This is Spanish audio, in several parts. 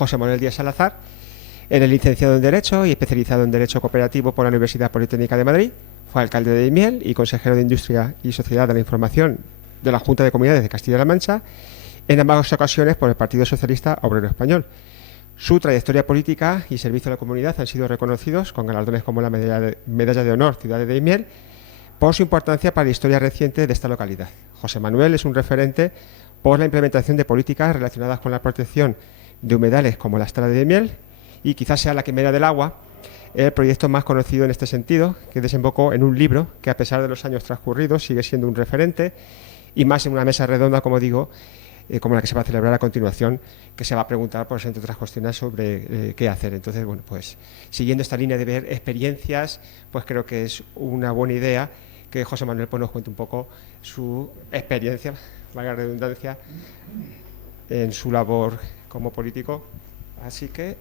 José Manuel Díaz Salazar. Él es licenciado en Derecho y especializado en Derecho Cooperativo por la Universidad Politécnica de Madrid. Fue alcalde de Daimiel y consejero de Industria y Sociedad de la Información de la Junta de Comunidades de Castilla-La Mancha, en ambas ocasiones por el Partido Socialista Obrero Español. Su trayectoria política y servicio a la comunidad han sido reconocidos con galardones como la Medalla de Honor Ciudad de Daimiel por su importancia para la historia reciente de esta localidad. José Manuel es un referente por la implementación de políticas relacionadas con la protección de humedales como la Estrada de Daimiel, y quizás sea la Quimera del Agua el proyecto más conocido en este sentido, que desembocó en un libro que, a pesar de los años transcurridos, sigue siendo un referente, y más en una mesa redonda, como digo, como la que se va a celebrar a continuación, que se va a preguntar, pues, entre otras cuestiones, sobre qué hacer. Entonces, bueno, pues siguiendo esta línea de ver experiencias, pues creo que es una buena idea que José Manuel, pues, nos cuente un poco su experiencia, valga la redundancia, en su labor como político. Así que...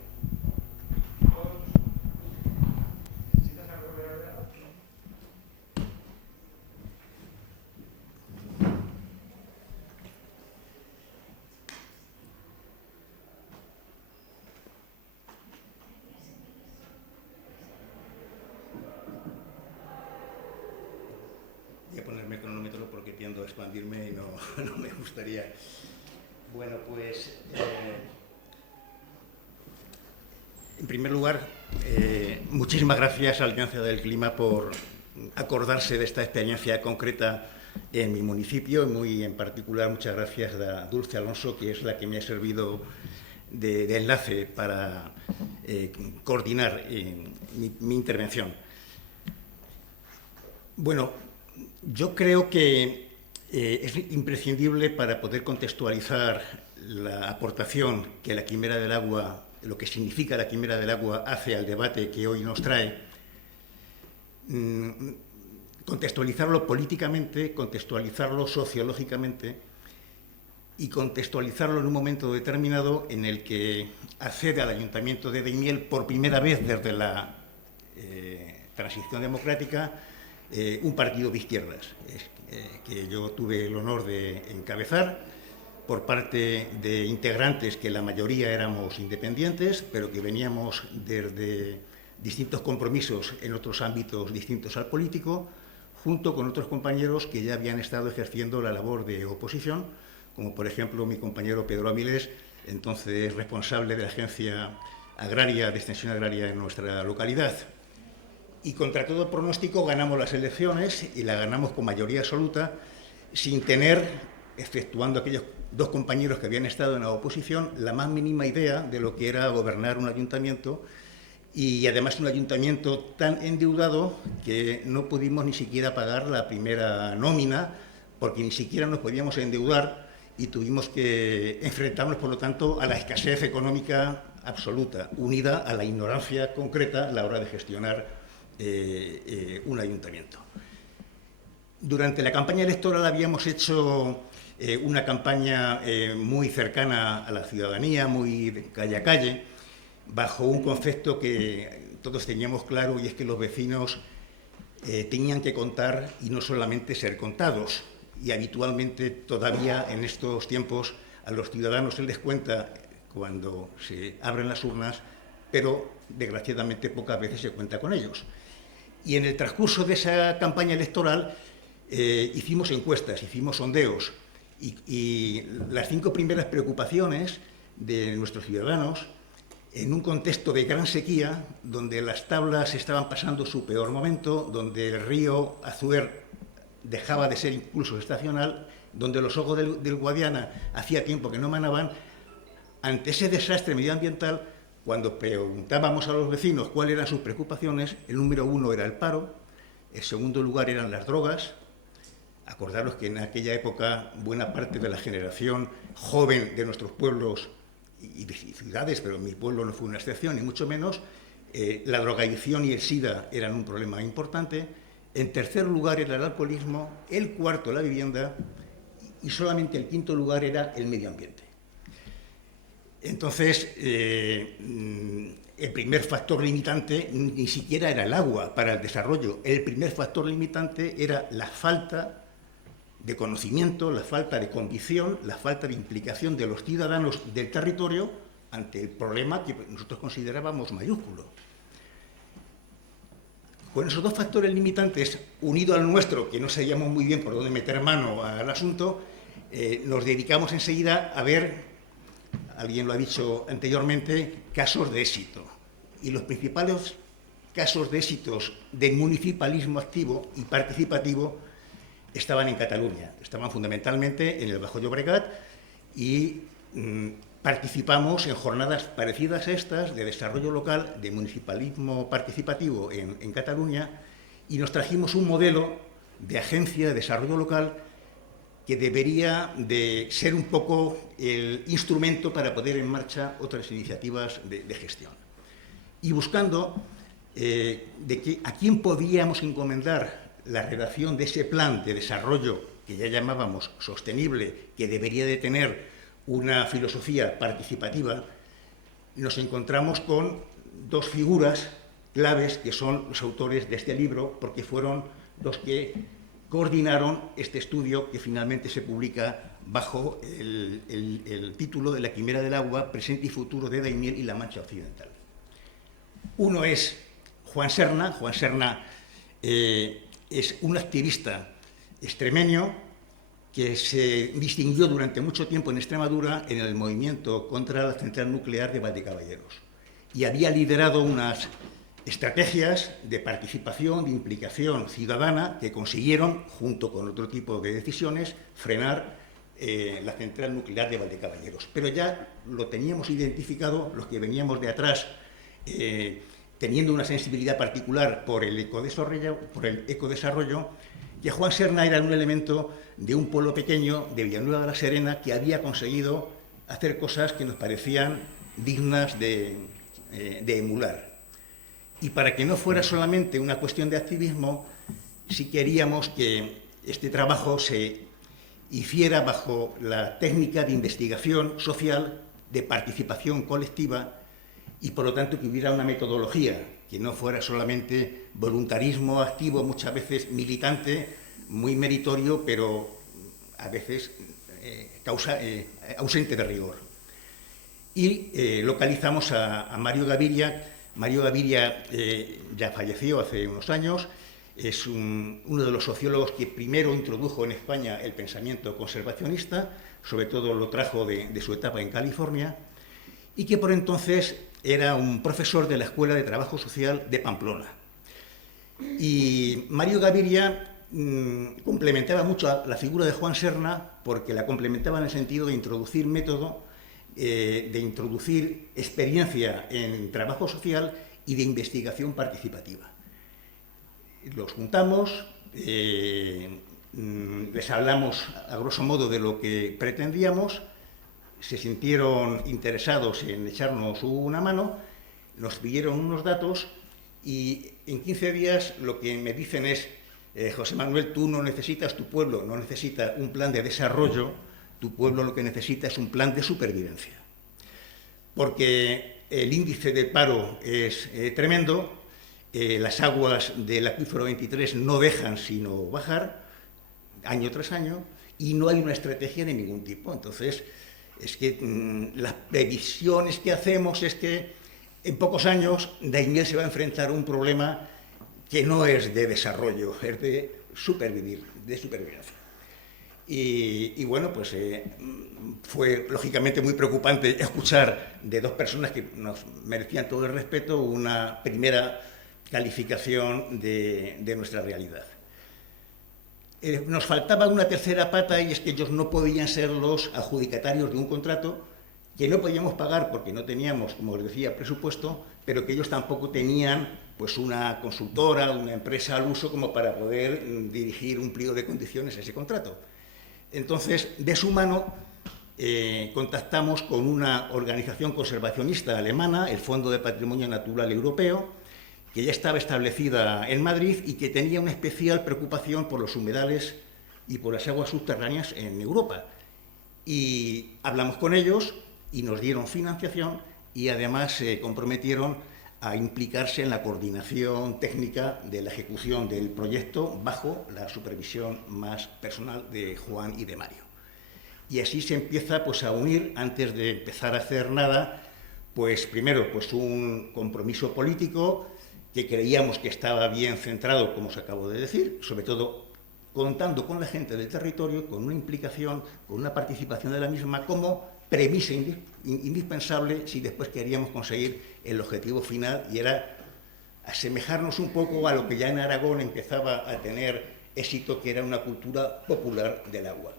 Voy a ponerme el cronómetro porque tiendo a expandirme y no me gustaría. Bueno, pues... en primer lugar, muchísimas gracias a Alianza del Clima por acordarse de esta experiencia concreta en mi municipio, y muy en particular muchas gracias a Dulce Alonso, que es la que me ha servido de enlace para coordinar mi intervención. Bueno, yo creo que es imprescindible, para poder contextualizar la aportación que la Quimera del Agua, lo que significa la Quimera del Agua, hace al debate que hoy nos trae, contextualizarlo políticamente, contextualizarlo sociológicamente y contextualizarlo en un momento determinado en el que accede al Ayuntamiento de Daimiel por primera vez desde la transición democrática un partido de izquierdas, que yo tuve el honor de encabezar, por parte de integrantes que la mayoría éramos independientes, pero que veníamos desde distintos compromisos en otros ámbitos distintos al político, junto con otros compañeros que ya habían estado ejerciendo la labor de oposición, como por ejemplo mi compañero Pedro Avilés, entonces responsable de la Agencia Agraria de Extensión Agraria en nuestra localidad. Y contra todo pronóstico ganamos las elecciones, y la ganamos con mayoría absoluta, sin tener, exceptuando aquellos dos compañeros que habían estado en la oposición, la más mínima idea de lo que era gobernar un ayuntamiento, y además un ayuntamiento tan endeudado que no pudimos ni siquiera pagar la primera nómina, porque ni siquiera nos podíamos endeudar, y tuvimos que enfrentarnos, por lo tanto, a la escasez económica absoluta, unida a la ignorancia concreta a la hora de gestionar un ayuntamiento. Durante la campaña electoral habíamos hecho una campaña muy cercana a la ciudadanía, muy de calle a calle, bajo un concepto que todos teníamos claro, y es que los vecinos tenían que contar y no solamente ser contados. Y habitualmente, todavía en estos tiempos, a los ciudadanos se les cuenta cuando se abren las urnas, pero desgraciadamente pocas veces se cuenta con ellos. Y en el transcurso de esa campaña electoral hicimos encuestas, hicimos sondeos, y las 5 primeras preocupaciones de nuestros ciudadanos, en un contexto de gran sequía, donde las tablas estaban pasando su peor momento, donde el río Azuer dejaba de ser incluso estacional, donde los ojos del Guadiana hacía tiempo que no manaban, ante ese desastre medioambiental, cuando preguntábamos a los vecinos cuáles eran sus preocupaciones, el número 1 era el paro, el segundo lugar eran las drogas. Acordaros que en aquella época buena parte de la generación joven de nuestros pueblos y ciudades, pero mi pueblo no fue una excepción, ni mucho menos, la drogadicción y el SIDA eran un problema importante. En tercer lugar era el alcoholismo, el cuarto la vivienda, y solamente el quinto lugar era el medio ambiente. Entonces, el primer factor limitante ni siquiera era el agua para el desarrollo. El primer factor limitante era la falta de conocimiento, la falta de convicción, la falta de implicación de los ciudadanos del territorio ante el problema que nosotros considerábamos mayúsculo. Con esos dos factores limitantes, unido al nuestro, que no sabíamos muy bien por dónde meter mano al asunto, nos dedicamos enseguida a ver, alguien lo ha dicho anteriormente, casos de éxito. Y los principales casos de éxitos del municipalismo activo y participativo estaban en Cataluña, estaban fundamentalmente en el Bajo Llobregat y participamos en jornadas parecidas a estas de desarrollo local, de municipalismo participativo en Cataluña, y nos trajimos un modelo de agencia de desarrollo local que debería de ser un poco el instrumento para poner en marcha otras iniciativas de gestión. Y buscando a quién podíamos encomendar la redacción de ese plan de desarrollo que ya llamábamos sostenible, que debería de tener una filosofía participativa, nos encontramos con dos figuras claves que son los autores de este libro, porque fueron los que coordinaron este estudio que finalmente se publica bajo el título de La Quimera del Agua, presente y futuro de Daimiel y la Mancha Occidental. Uno es Juan Serna. Juan Serna es un activista extremeño que se distinguió durante mucho tiempo en Extremadura en el movimiento contra la central nuclear de Valdecaballeros. Y había liderado unas estrategias de participación, de implicación ciudadana que consiguieron, junto con otro tipo de decisiones, frenar la central nuclear de Valdecaballeros. Pero ya lo teníamos identificado, los que veníamos de atrás, teniendo una sensibilidad particular por el ecodesarrollo, que Juan Serna era un elemento de un pueblo pequeño de Villanueva de la Serena que había conseguido hacer cosas que nos parecían dignas de emular. Y para que no fuera solamente una cuestión de activismo, sí queríamos que este trabajo se hiciera bajo la técnica de investigación social, de participación colectiva, y por lo tanto que hubiera una metodología, que no fuera solamente voluntarismo activo, muchas veces militante, muy meritorio, pero a veces ausente de rigor. Y localizamos a Mario Gaviria. Mario Gaviria ya falleció hace unos años, es uno de los sociólogos que primero introdujo en España el pensamiento conservacionista, sobre todo lo trajo de su etapa en California, y que por entonces era un profesor de la Escuela de Trabajo Social de Pamplona. Y Mario Gaviria complementaba mucho la figura de Juan Serna, porque la complementaba en el sentido de introducir método, de introducir experiencia en trabajo social y de investigación participativa. Los juntamos, les hablamos a grosso modo de lo que pretendíamos, se sintieron interesados en echarnos una mano, nos pidieron unos datos y en 15 días lo que me dicen es: José Manuel, tú no necesitas, tu pueblo no necesita un plan de desarrollo, tu pueblo lo que necesita es un plan de supervivencia. Porque el índice de paro es tremendo, las aguas del acuífero 23 no dejan sino bajar año tras año y no hay una estrategia de ningún tipo. Entonces, es que las previsiones que hacemos es que en pocos años Daimiel se va a enfrentar a un problema que no es de desarrollo, es de supervivir, de supervivencia. Y bueno, pues fue lógicamente muy preocupante escuchar de dos personas que nos merecían todo el respeto una primera calificación de nuestra realidad. Nos faltaba una tercera pata, y es que ellos no podían ser los adjudicatarios de un contrato que no podíamos pagar porque no teníamos, como les decía, presupuesto, pero que ellos tampoco tenían pues una consultora, una empresa al uso como para poder dirigir un pliego de condiciones a ese contrato. Entonces, de su mano, contactamos con una organización conservacionista alemana, el Fondo de Patrimonio Natural Europeo, que ya estaba establecida en Madrid y que tenía una especial preocupación por los humedales y por las aguas subterráneas en Europa. Y hablamos con ellos y nos dieron financiación y además se comprometieron a implicarse en la coordinación técnica de la ejecución del proyecto bajo la supervisión más personal de Juan y de Mario. Y así se empieza pues, a unir, antes de empezar a hacer nada, Pues primero, pues un compromiso político que creíamos que estaba bien centrado, como os acabo de decir, sobre todo contando con la gente del territorio, con una implicación, con una participación de la misma como premisa indispensable si después queríamos conseguir el objetivo final, y era asemejarnos un poco a lo que ya en Aragón empezaba a tener éxito, que era una cultura popular del agua.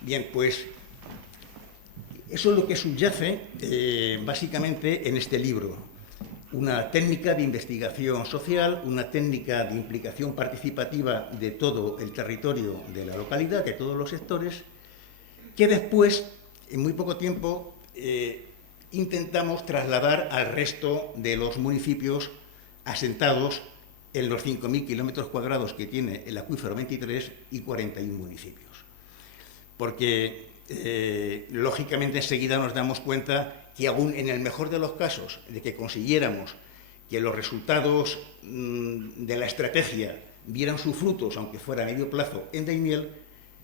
Bien, pues eso es lo que subyace básicamente en este libro. Una técnica de investigación social, una técnica de implicación participativa de todo el territorio de la localidad, de todos los sectores, que después, en muy poco tiempo, intentamos trasladar al resto de los municipios asentados en los 5.000 kilómetros cuadrados que tiene el acuífero 23 y 41 municipios. Porque, lógicamente, enseguida nos damos cuenta que aún en el mejor de los casos de que consiguiéramos que los resultados de la estrategia dieran sus frutos, aunque fuera a medio plazo, en Daimiel,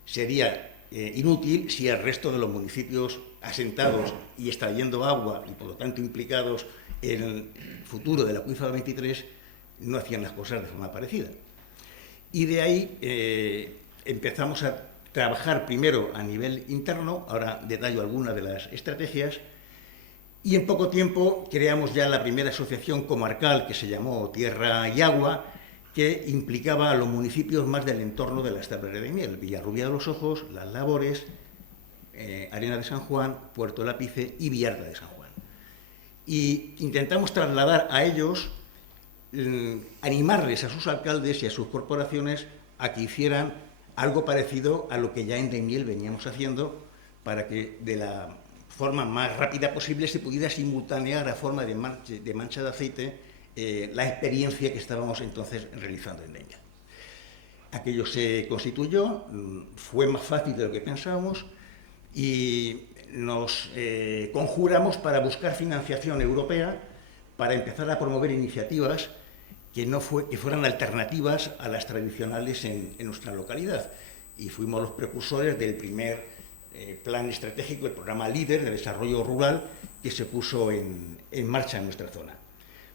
sería inútil si el resto de los municipios asentados y extrayendo agua y por lo tanto implicados en el futuro del acuífero 23 no hacían las cosas de forma parecida. Y de ahí empezamos a trabajar primero a nivel interno, ahora detallo algunas de las estrategias, y en poco tiempo creamos ya la primera asociación comarcal que se llamó Tierra y Agua, que implicaba a los municipios más del entorno de las Tablas de Daimiel: Villarrubia de los Ojos, Las Labores, Arena de San Juan, Puerto Lápice y Villarta de San Juan. Y intentamos trasladar a ellos, animarles a sus alcaldes y a sus corporaciones a que hicieran algo parecido a lo que ya en Daimiel veníamos haciendo, para que de la forma más rápida posible se pudiera simultanear a forma de mancha de aceite la experiencia que estábamos entonces realizando en Daimiel. Aquello se constituyó, fue más fácil de lo que pensábamos, y nos conjuramos para buscar financiación europea para empezar a promover iniciativas que fueran alternativas a las tradicionales en nuestra localidad. Y fuimos los precursores del primer plan estratégico, el programa LEADER de desarrollo rural, que se puso en marcha en nuestra zona.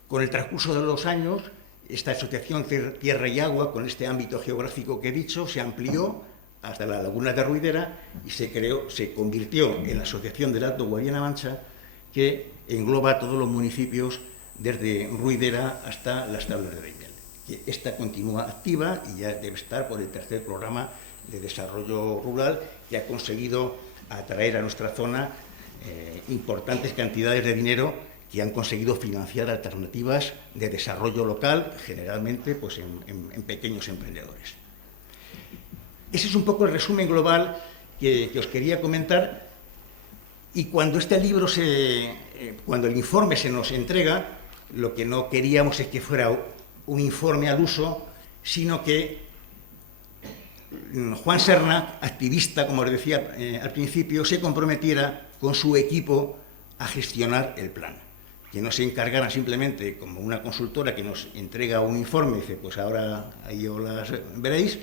Con el transcurso de los años, esta asociación Tierra y Agua, con este ámbito geográfico que he dicho, se amplió hasta la laguna de Ruidera y se convirtió en la Asociación del Alto Guadiana Mancha, que engloba a todos los municipios desde Ruidera hasta las Tablas de Daimiel. Que esta continúa activa y ya debe estar por el tercer programa de desarrollo rural, que ha conseguido atraer a nuestra zona importantes cantidades de dinero que han conseguido financiar alternativas de desarrollo local, generalmente pues, en pequeños emprendedores. Ese es un poco el resumen global que os quería comentar. Y cuando este libro cuando el informe se nos entrega, lo que no queríamos es que fuera un informe al uso, sino que Juan Serna, activista, como os decía al principio, se comprometiera con su equipo a gestionar el plan. Que no se encargaran simplemente como una consultora que nos entrega un informe y dice, pues ahora ahí os las veréis,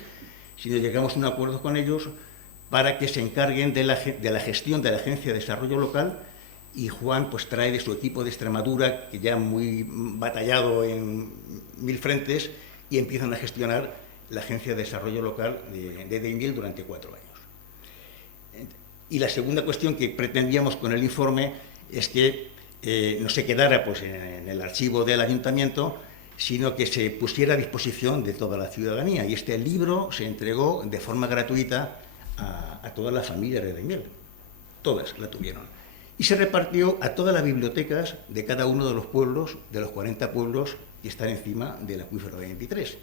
sino llegamos a un acuerdo con ellos para que se encarguen de la gestión de la Agencia de Desarrollo Local, y Juan pues trae de su equipo de Extremadura, que ya muy batallado en 1000 frentes, y empiezan a gestionar la Agencia de Desarrollo Local de Daimiel durante 4 años. Y la segunda cuestión que pretendíamos con el informe es que no se quedara pues, en el archivo del ayuntamiento, sino que se pusiera a disposición de toda la ciudadanía. Y este libro se entregó de forma gratuita a todas las familias de Daimiel. Todas la tuvieron. Y se repartió a todas las bibliotecas de cada uno de los pueblos, de los 40 pueblos que están encima del acuífero 23.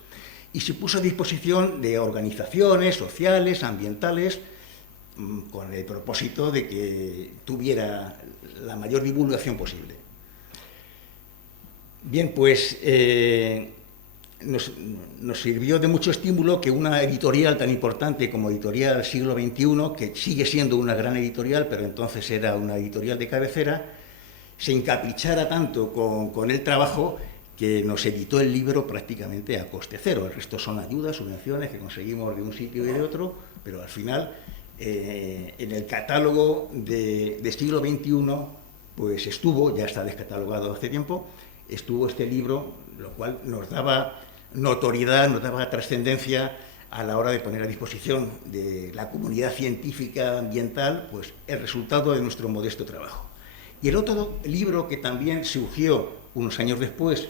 Y se puso a disposición de organizaciones sociales, ambientales, con el propósito de que tuviera la mayor divulgación posible. Bien, pues nos sirvió de mucho estímulo que una editorial tan importante como Editorial Siglo XXI, que sigue siendo una gran editorial, pero entonces era una editorial de cabecera, se encaprichara tanto con el trabajo que nos editó el libro prácticamente a coste cero. El resto son ayudas, subvenciones que conseguimos de un sitio y de otro, pero al final en el catálogo de siglo XXI pues estuvo, ya está descatalogado hace tiempo, estuvo este libro, lo cual nos daba notoriedad, nos daba trascendencia a la hora de poner a disposición de la comunidad científica ambiental pues el resultado de nuestro modesto trabajo. Y el otro libro que también surgió unos años después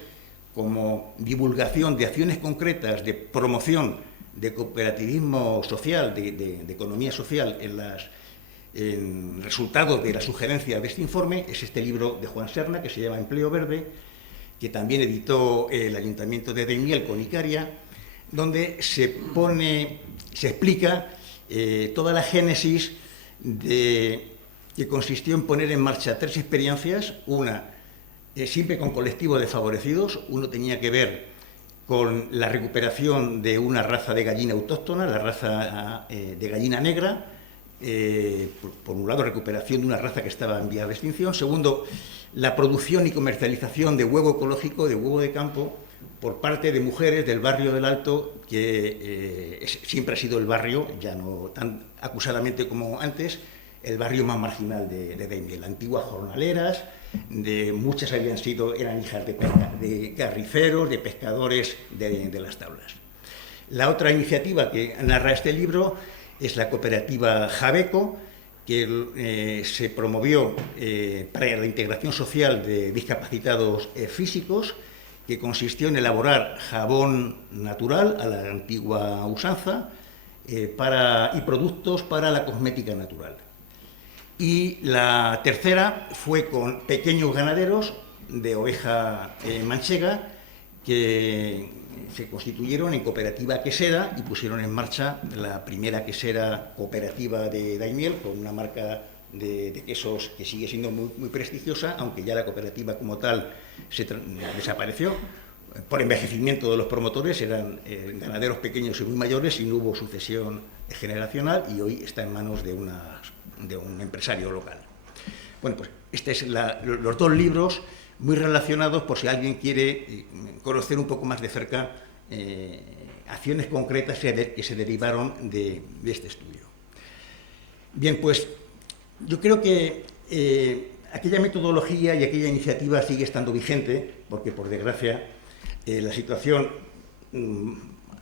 como divulgación de acciones concretas de promoción de cooperativismo social, de economía social en resultado de la sugerencia de este informe, es este libro de Juan Serna que se llama Empleo Verde, que también editó el Ayuntamiento de Daimiel con Icaria, donde se explica toda la génesis que consistió en poner en marcha 3 experiencias, una siempre con colectivos desfavorecidos, uno tenía que ver con la recuperación de una raza de gallina autóctona, la raza de gallina negra, por un lado recuperación de una raza que estaba en vía de extinción, segundo la producción y comercialización de huevo ecológico, de huevo de campo, por parte de mujeres del barrio del Alto, que siempre ha sido el barrio, ya no tan acusadamente como antes, el barrio más marginal de Daimiel. Antiguas jornaleras, muchas eran hijas de carriceros, de pescadores de las tablas. La otra iniciativa que narra este libro es la cooperativa Jabeco, que se promovió para la integración social de discapacitados físicos, que consistió en elaborar jabón natural a la antigua usanza y productos para la cosmética natural. Y la tercera fue con pequeños ganaderos de oveja manchega que se constituyeron en cooperativa quesera y pusieron en marcha la primera quesera cooperativa de Daimiel, con una marca de quesos que sigue siendo muy prestigiosa, aunque ya la cooperativa como tal desapareció por envejecimiento de los promotores. Eran ganaderos pequeños y muy mayores y no hubo sucesión generacional, y hoy está en manos de un empresario local. Bueno, pues estos son los 2 libros muy relacionados, por si alguien quiere conocer un poco más de cerca acciones concretas que se derivaron de este estudio. Bien, pues yo creo que aquella metodología y aquella iniciativa sigue estando vigente, porque por desgracia la situación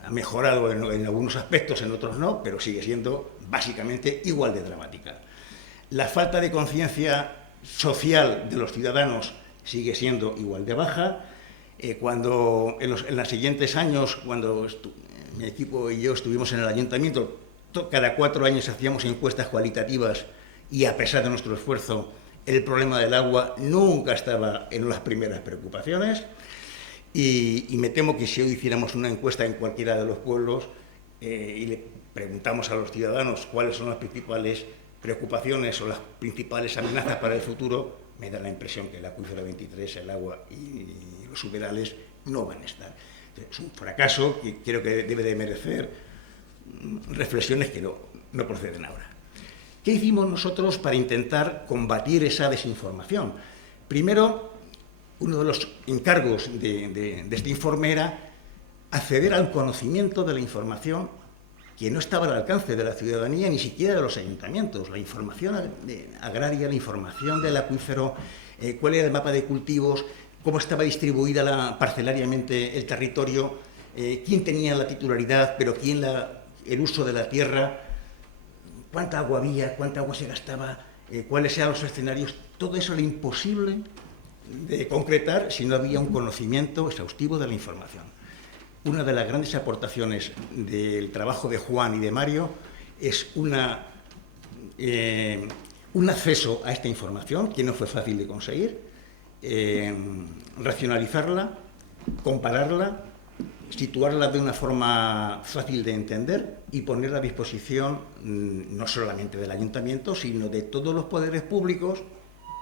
ha mejorado en algunos aspectos, en otros no, pero sigue siendo básicamente igual de dramática. La falta de conciencia social de los ciudadanos sigue siendo igual de baja. Cuando en los siguientes años, cuando mi equipo y yo estuvimos en el ayuntamiento, cada 4 años hacíamos encuestas cualitativas y, a pesar de nuestro esfuerzo, el problema del agua nunca estaba en las primeras preocupaciones. Y me temo que si hoy hiciéramos una encuesta en cualquiera de los pueblos y le preguntamos a los ciudadanos cuáles son las principales preocupaciones o las principales amenazas para el futuro, me da la impresión que el acuífero 23, el agua y los humedales no van a estar. Entonces, es un fracaso que creo que debe de merecer reflexiones que no proceden ahora. ¿Qué hicimos nosotros para intentar combatir esa desinformación? Primero, uno de los encargos de este informe era acceder al conocimiento de la información que no estaba al alcance de la ciudadanía, ni siquiera de los ayuntamientos. La información agraria, la información del acuífero, cuál era el mapa de cultivos, cómo estaba distribuida parcelariamente el territorio, quién tenía la titularidad, pero quién el uso de la tierra, cuánta agua había, cuánta agua se gastaba, cuáles eran los escenarios. Todo eso era imposible de concretar si no había un conocimiento exhaustivo de la información. Una de las grandes aportaciones del trabajo de Juan y de Mario es un acceso a esta información, que no fue fácil de conseguir, racionalizarla, compararla, situarla de una forma fácil de entender y ponerla a disposición no solamente del ayuntamiento, sino de todos los poderes públicos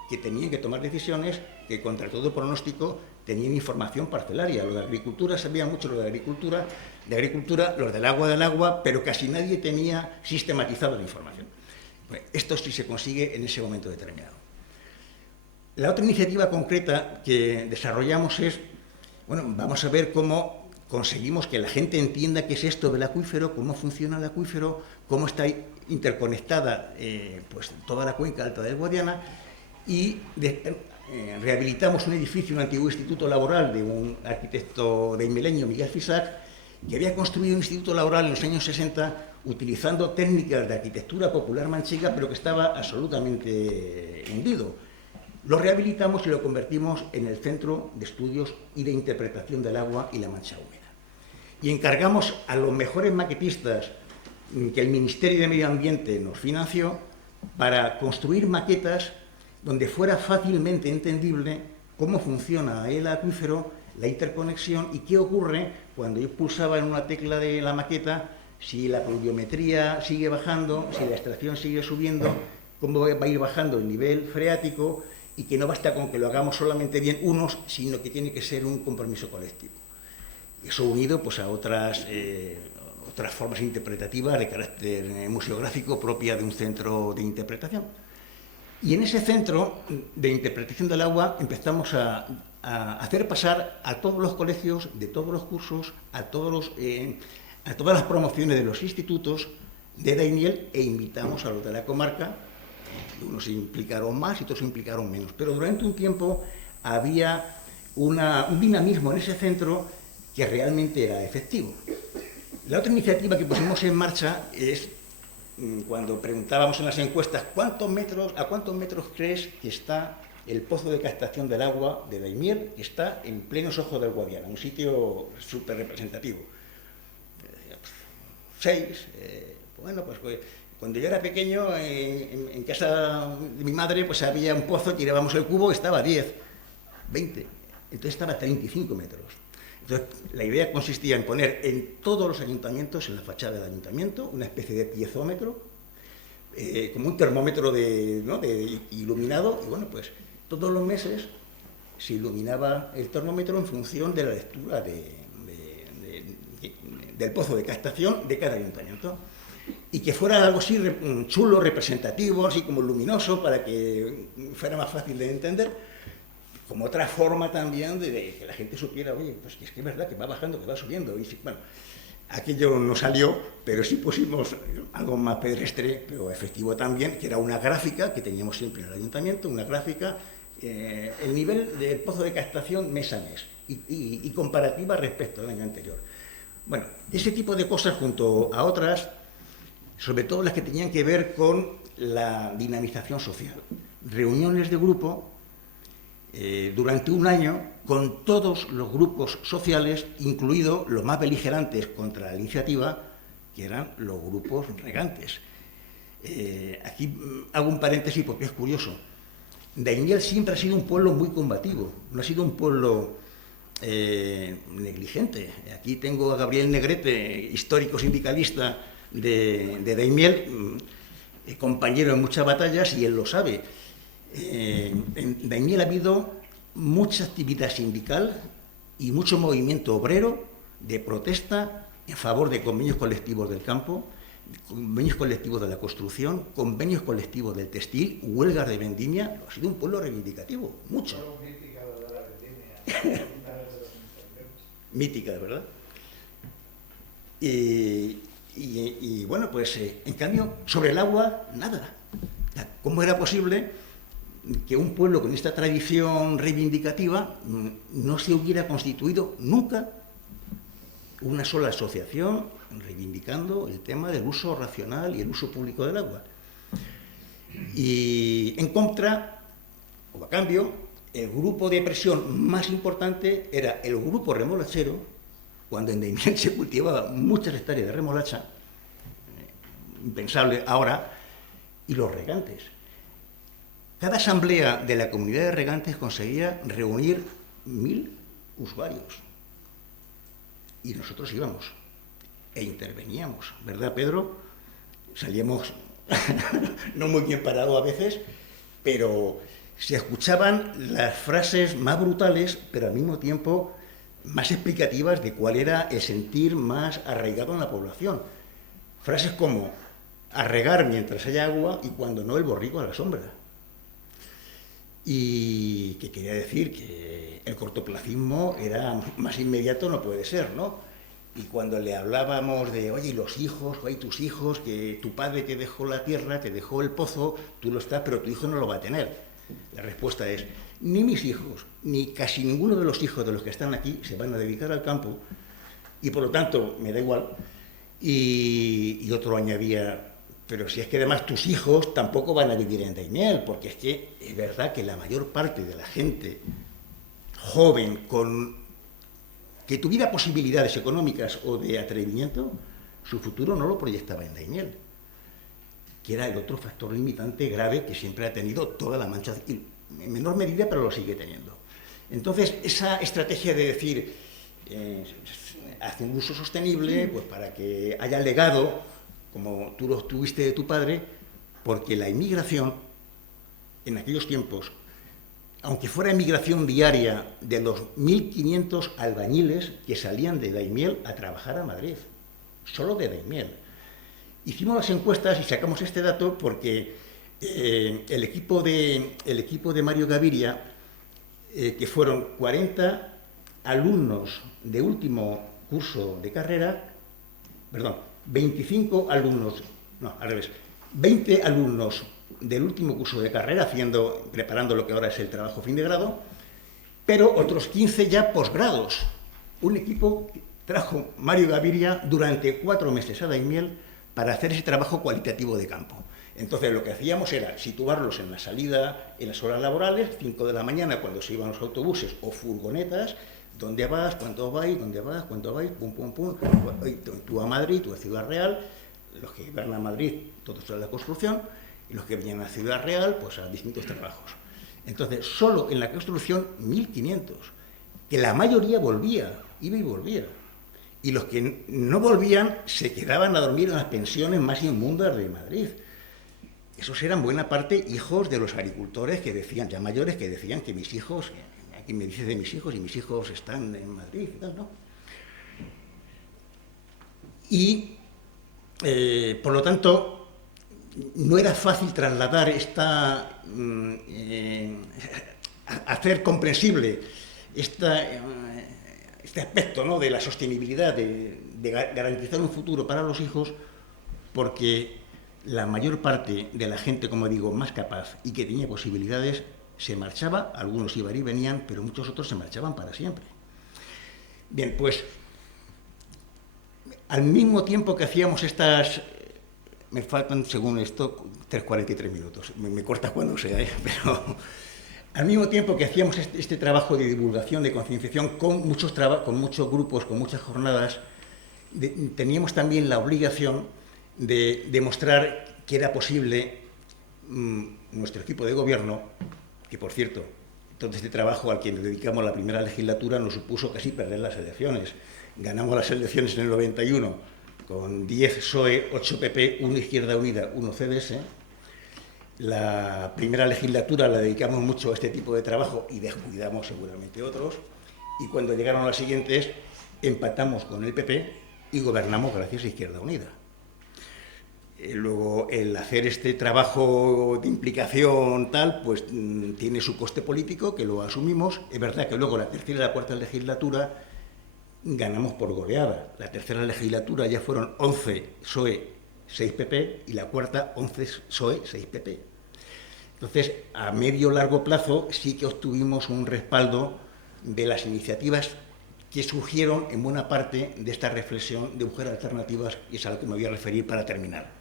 que tenían que tomar decisiones que, contra todo pronóstico, tenían información parcelaria. Los de agricultura sabían mucho, los de agricultura, los del agua, pero casi nadie tenía sistematizada la información. Bueno, esto sí se consigue en ese momento determinado. La otra iniciativa concreta que desarrollamos es, bueno, vamos a ver cómo conseguimos que la gente entienda qué es esto del acuífero, cómo funciona el acuífero, cómo está interconectada pues, toda la cuenca alta del Guadiana, y rehabilitamos un edificio, un antiguo instituto laboral de un arquitecto de milenio, Miguel Fisac, que había construido un instituto laboral en los años 60 utilizando técnicas de arquitectura popular manchega, pero que estaba absolutamente hundido. Lo rehabilitamos y lo convertimos en el Centro de Estudios y de Interpretación del Agua y la Mancha Húmeda. Y encargamos a los mejores maquetistas que el Ministerio de Medio Ambiente nos financió para construir maquetas donde fuera fácilmente entendible cómo funciona el acuífero, la interconexión y qué ocurre cuando yo pulsaba en una tecla de la maqueta, si la pluviometría sigue bajando, si la extracción sigue subiendo, cómo va a ir bajando el nivel freático, y que no basta con que lo hagamos solamente bien unos, sino que tiene que ser un compromiso colectivo. Eso unido pues, a otras formas interpretativas de carácter museográfico propia de un centro de interpretación. Y en ese centro de interpretación del agua empezamos a hacer pasar a todos los colegios, de todos los cursos, a todas las promociones de los institutos de Daimiel, e invitamos a los de la comarca. Unos se implicaron más y otros se implicaron menos, pero durante un tiempo había un dinamismo en ese centro que realmente era efectivo. La otra iniciativa que pusimos en marcha es cuando preguntábamos en las encuestas ¿a cuántos metros crees que está el pozo de captación del agua de Daimiel, que está en plenos ojos del Guadiana, un sitio súper representativo? 6. Bueno, pues cuando yo era pequeño, en casa de mi madre, pues había un pozo, tirábamos el cubo, estaba a 10, 20, entonces estaba a 35 metros. Entonces, la idea consistía en poner en todos los ayuntamientos, en la fachada del ayuntamiento, una especie de piezómetro, como un termómetro de iluminado, y bueno, pues todos los meses se iluminaba el termómetro en función de la lectura del pozo de captación de cada ayuntamiento. Y que fuera algo así chulo, representativo, así como luminoso, para que fuera más fácil de entender, como otra forma también de que la gente supiera, oye, pues es que es verdad que va bajando, que va subiendo. Y bueno, aquello no salió, pero sí pusimos algo más pedestre, pero efectivo también, que era una gráfica que teníamos siempre en el ayuntamiento, una gráfica, el nivel del pozo de captación mes a mes, y comparativa respecto al año anterior. Bueno, ese tipo de cosas junto a otras, sobre todo las que tenían que ver con la dinamización social. Reuniones de grupo durante un año con todos los grupos sociales, incluidos los más beligerantes contra la iniciativa, que eran los grupos regantes. Aquí hago un paréntesis porque es curioso. Daimiel siempre ha sido un pueblo muy combativo, no ha sido un pueblo negligente. Aquí tengo a Gabriel Negrete, histórico sindicalista de Daimiel, compañero en muchas batallas, y él lo sabe. En Daimiel ha habido mucha actividad sindical y mucho movimiento obrero de protesta en favor de convenios colectivos del campo, convenios colectivos de la construcción, convenios colectivos del textil, huelgas de vendimia. Ha sido un pueblo reivindicativo, mucho. Mítica, ¿verdad? Y bueno, pues en cambio, sobre el agua, nada. ¿Cómo era posible que un pueblo con esta tradición reivindicativa no se hubiera constituido nunca una sola asociación reivindicando el tema del uso racional y el uso público del agua? Y en contra, o a cambio, el grupo de presión más importante era el grupo remolachero, cuando en Daimiel se cultivaban muchas hectáreas de remolacha, impensable ahora, y los regantes. Cada asamblea de la comunidad de regantes conseguía reunir 1000 usuarios. Y nosotros íbamos e interveníamos, ¿verdad, Pedro? Salíamos no muy bien parados a veces, pero se escuchaban las frases más brutales, pero al mismo tiempo más explicativas de cuál era el sentir más arraigado en la población. Frases como: a regar mientras haya agua y cuando no el borrico a la sombra. Y que quería decir que el cortoplacismo era más inmediato, no puede ser, ¿no? Y cuando le hablábamos de, oye, los hijos, oye, tus hijos, que tu padre te dejó la tierra, te dejó el pozo, tú lo estás, pero tu hijo no lo va a tener. La respuesta es, ni mis hijos, ni casi ninguno de los hijos de los que están aquí se van a dedicar al campo, y por lo tanto me da igual. Y otro añadía, pero si es que además tus hijos tampoco van a vivir en Daimiel, porque es que es verdad que la mayor parte de la gente joven que tuviera posibilidades económicas o de atrevimiento, su futuro no lo proyectaba en Daimiel, que era el otro factor limitante grave que siempre ha tenido toda la Mancha, en menor medida, pero lo sigue teniendo. Entonces, esa estrategia de decir, hace un uso sostenible, pues para que haya legado, como tú lo tuviste de tu padre, porque la inmigración, en aquellos tiempos, aunque fuera inmigración diaria de los 1.500 albañiles que salían de Daimiel a trabajar a Madrid, solo de Daimiel. Hicimos las encuestas y sacamos este dato porque el equipo de Mario Gaviria, que fueron 40 alumnos de último curso de carrera, 25 alumnos, no, al revés, 20 alumnos del último curso de carrera, preparando lo que ahora es el trabajo fin de grado, pero otros 15 ya posgrados. Un equipo que trajo Mario Gaviria durante 4 meses a Daimiel para hacer ese trabajo cualitativo de campo. Entonces lo que hacíamos era situarlos en la salida, en las horas laborales, 5 de la mañana cuando se iban los autobuses o furgonetas. ¿Dónde vas? ¿Cuánto vais? ¿Dónde vas? ¿Cuánto vais? Pum, pum, pum. Tú a Madrid, tú a Ciudad Real. Los que iban a Madrid, todos a la construcción. Y los que venían a Ciudad Real, pues a distintos trabajos. Entonces, solo en la construcción, 1.500. Que la mayoría volvía, iba y volvía. Y los que no volvían se quedaban a dormir en las pensiones más inmundas de Madrid. Esos eran buena parte hijos de los agricultores que decían, ya mayores, que decían que mis hijos... Y me dice de mis hijos, y mis hijos están en Madrid y tal, ¿no? Y, por lo tanto, no era fácil trasladar hacer comprensible este aspecto, ¿no?, de la sostenibilidad, de garantizar un futuro para los hijos, porque la mayor parte de la gente, como digo, más capaz y que tenía posibilidades, se marchaba, algunos iban y venían, pero muchos otros se marchaban para siempre. Bien, pues, al mismo tiempo que hacíamos me faltan, según esto, 3:43 minutos, me cortas cuando sea, pero al mismo tiempo que hacíamos este trabajo de divulgación, de concienciación, con muchos grupos, con muchas jornadas, teníamos también la obligación de demostrar que era posible nuestro equipo de gobierno, que por cierto, todo este trabajo al que nos dedicamos la primera legislatura nos supuso casi perder las elecciones. Ganamos las elecciones en el 91 con 10 PSOE, 8 PP, 1 Izquierda Unida, 1 CDS. La primera legislatura la dedicamos mucho a este tipo de trabajo y descuidamos seguramente otros. Y cuando llegaron las siguientes, empatamos con el PP y gobernamos gracias a Izquierda Unida. Luego, el hacer este trabajo de implicación tal, pues tiene su coste político, que lo asumimos. Es verdad que luego la tercera y la cuarta legislatura ganamos por goleada. La tercera legislatura ya fueron 11 PSOE, 6 PP, y la cuarta 11 PSOE, 6 PP. Entonces, a medio largo plazo sí que obtuvimos un respaldo de las iniciativas que surgieron en buena parte de esta reflexión de buscar alternativas, y es a lo que me voy a referir para terminar.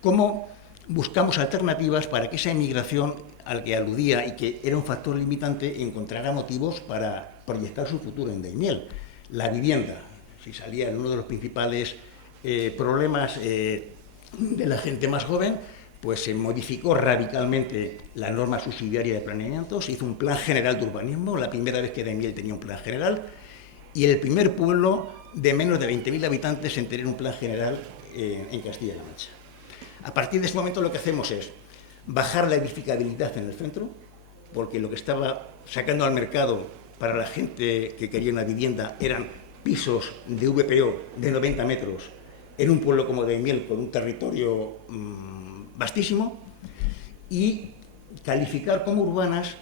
¿Cómo buscamos alternativas para que esa inmigración al que aludía y que era un factor limitante encontrara motivos para proyectar su futuro en Daimiel? La vivienda, si salía en uno de los principales problemas de la gente más joven, pues se modificó radicalmente la norma subsidiaria de planeamiento, se hizo un plan general de urbanismo, la primera vez que Daimiel tenía un plan general, y el primer pueblo de menos de 20.000 habitantes en tener un plan general en Castilla-La Mancha. A partir de ese momento lo que hacemos es bajar la edificabilidad en el centro, porque lo que estaba sacando al mercado para la gente que quería una vivienda eran pisos de VPO de 90 metros en un pueblo como Daimiel, con un territorio vastísimo, y calificar como urbanas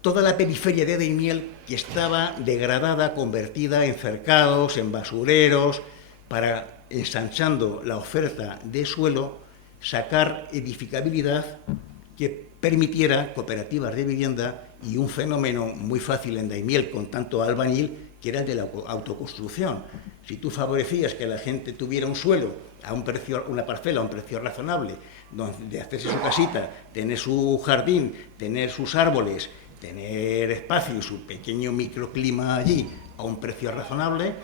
toda la periferia de Daimiel, que estaba degradada, convertida en cercados, en basureros, para, ensanchando la oferta de suelo, sacar edificabilidad que permitiera cooperativas de vivienda y un fenómeno muy fácil en Daimiel con tanto albañil, que era el de la autoconstrucción. Si tú favorecías que la gente tuviera un suelo a un precio, una parcela a un precio razonable, donde hacerse su casita, tener su jardín, tener sus árboles, tener espacio y su pequeño microclima allí a un precio razonable,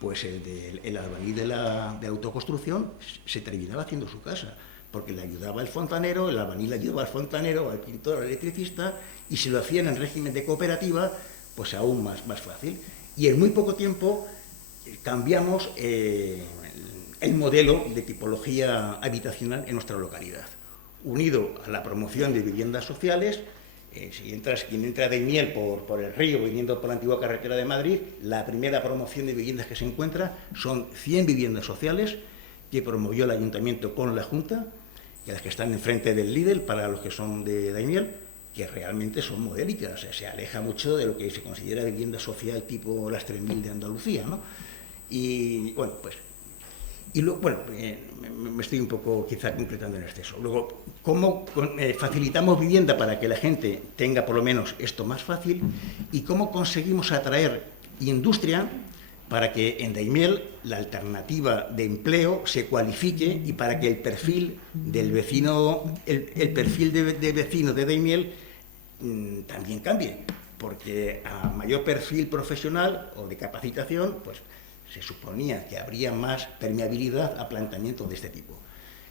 pues el albañil de autoconstrucción se terminaba haciendo su casa, porque le ayudaba el fontanero, el albañil le ayudaba al fontanero, al pintor, al electricista, y si lo hacían en régimen de cooperativa, pues aún más fácil. Y en muy poco tiempo cambiamos el modelo de tipología habitacional en nuestra localidad, unido a la promoción de viviendas sociales. Quien entra a Daimiel por el río, viniendo por la antigua carretera de Madrid, la primera promoción de viviendas que se encuentra son 100 viviendas sociales que promovió el Ayuntamiento con la Junta, que las que están enfrente del Lidl, para los que son de Daimiel, que realmente son modélicas, o sea, se aleja mucho de lo que se considera vivienda social tipo las 3.000 de Andalucía, ¿no? Y bueno, pues... me estoy un poco quizá concretando en exceso. Luego, ¿cómo facilitamos vivienda para que la gente tenga por lo menos esto más fácil? ¿Y cómo conseguimos atraer industria para que en Daimiel la alternativa de empleo se cualifique y para que el perfil del vecino, el perfil de vecino de Daimiel también cambie? Porque a mayor perfil profesional o de capacitación, pues se suponía que habría más permeabilidad a planteamientos de este tipo.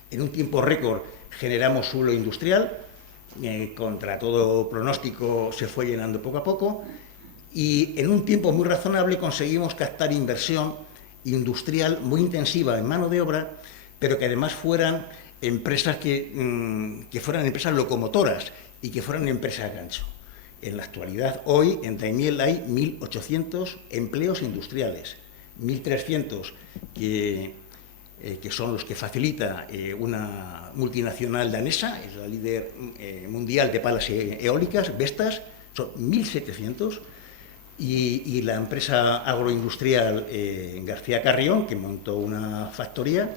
En un tiempo récord generamos suelo industrial, contra todo pronóstico se fue llenando poco a poco, y en un tiempo muy razonable conseguimos captar inversión industrial muy intensiva en mano de obra, pero que además fueran empresas que fueran empresas locomotoras y que fueran empresas gancho. En la actualidad, hoy en Daimiel hay 1.800 empleos industriales, 1.300 que son los que facilita una multinacional danesa, es la líder mundial de palas eólicas, Vestas, son 1.700, y la empresa agroindustrial García Carrión, que montó una factoría,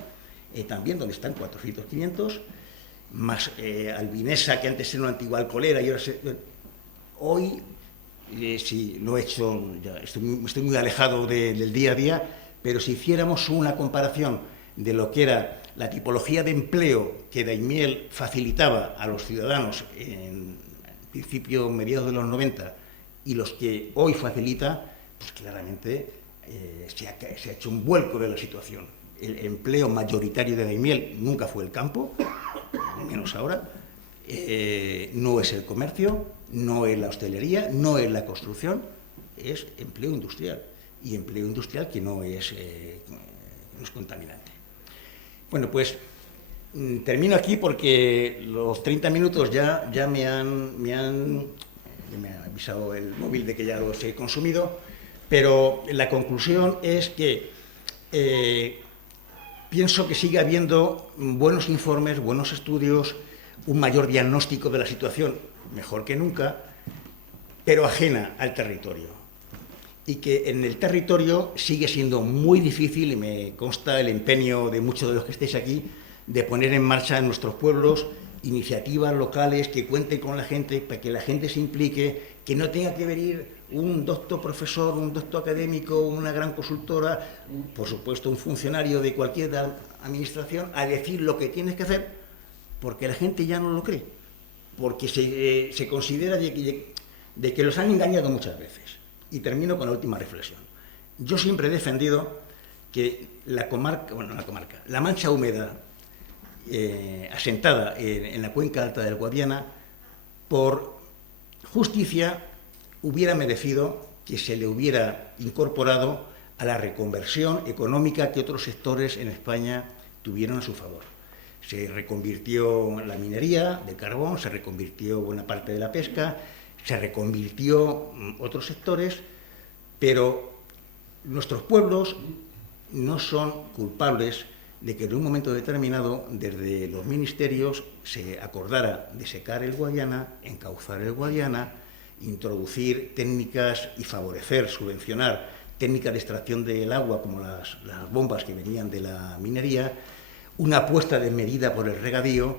también donde están 400, 500, más Albinesa, que antes era una antigua alcoholera, y ahora hoy... sí, lo he hecho, ya estoy muy alejado del día a día, pero si hiciéramos una comparación de lo que era la tipología de empleo que Daimiel facilitaba a los ciudadanos en principio, mediados de los 90, y los que hoy facilita, pues claramente se ha hecho un vuelco de la situación. El empleo mayoritario de Daimiel nunca fue el campo, menos ahora, no es el comercio, no es la hostelería, no es la construcción, es empleo industrial, y empleo industrial que no es contaminante. Bueno, pues termino aquí porque los 30 minutos ya me ha avisado el móvil de que ya los he consumido, pero la conclusión es que pienso que sigue habiendo buenos informes, buenos estudios, un mayor diagnóstico de la situación, mejor que nunca, pero ajena al territorio. Y que en el territorio sigue siendo muy difícil, y me consta el empeño de muchos de los que estéis aquí, de poner en marcha en nuestros pueblos iniciativas locales que cuenten con la gente, para que la gente se implique, que no tenga que venir un doctor profesor, un doctor académico, una gran consultora, por supuesto un funcionario de cualquier administración, a decir lo que tienes que hacer, porque la gente ya no lo cree, porque se considera de que los han engañado muchas veces. Y termino con la última reflexión. Yo siempre he defendido que la mancha húmeda asentada en la cuenca alta del Guadiana, por justicia, hubiera merecido que se le hubiera incorporado a la reconversión económica que otros sectores en España tuvieron a su favor. Se reconvirtió la minería de carbón, se reconvirtió buena parte de la pesca, se reconvirtió otros sectores, pero nuestros pueblos no son culpables de que en un momento determinado, desde los ministerios, se acordara de secar el Guadiana, encauzar el Guadiana, introducir técnicas y favorecer, subvencionar técnicas de extracción del agua, como las bombas que venían de la minería, una apuesta desmedida por el regadío,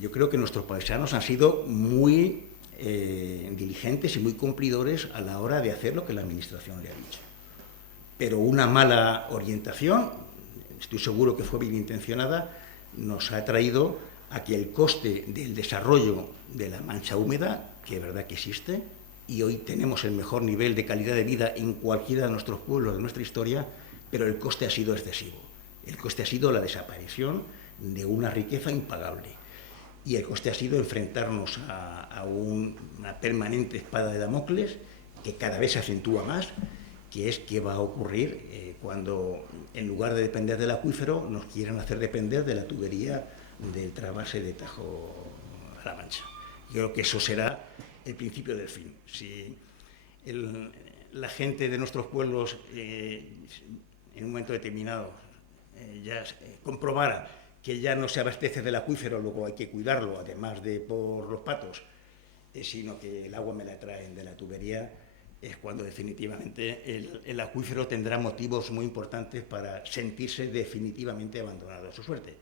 yo creo que nuestros paisanos han sido muy diligentes y muy cumplidores a la hora de hacer lo que la Administración le ha dicho. Pero una mala orientación, estoy seguro que fue bien intencionada, nos ha traído a que el coste del desarrollo de la mancha húmeda, que es verdad que existe, y hoy tenemos el mejor nivel de calidad de vida en cualquiera de nuestros pueblos de nuestra historia, pero el coste ha sido excesivo. El coste ha sido la desaparición de una riqueza impagable. Y el coste ha sido enfrentarnos a una permanente espada de Damocles que cada vez se acentúa más, que es qué va a ocurrir cuando, en lugar de depender del acuífero, nos quieran hacer depender de la tubería del trasvase de Tajo a La Mancha. Yo creo que eso será el principio del fin. Si la gente de nuestros pueblos, en un momento determinado, ya comprobara que ya no se abastece del acuífero, luego hay que cuidarlo, además de por los patos, sino que el agua me la traen de la tubería, es cuando definitivamente el acuífero tendrá motivos muy importantes para sentirse definitivamente abandonado a su suerte.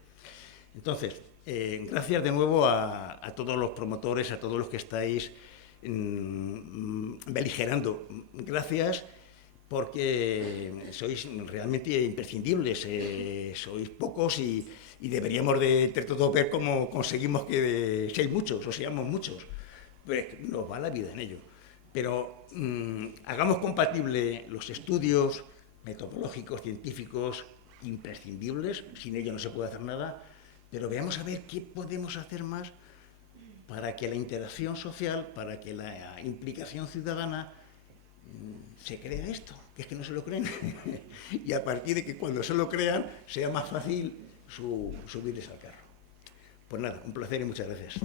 Entonces, gracias de nuevo a todos los promotores, a todos los que estáis beligerando. Gracias porque sois realmente imprescindibles, sois pocos y deberíamos de entre todos ver cómo conseguimos que seáis muchos o seamos muchos. Pues nos va la vida en ello. Pero hagamos compatible los estudios metodológicos, científicos, imprescindibles, sin ello no se puede hacer nada, pero veamos a ver qué podemos hacer más para que la interacción social, para que la implicación ciudadana se crea esto, que es que no se lo creen. Y a partir de que cuando se lo crean sea más fácil subirles al carro. Pues nada, un placer y muchas gracias.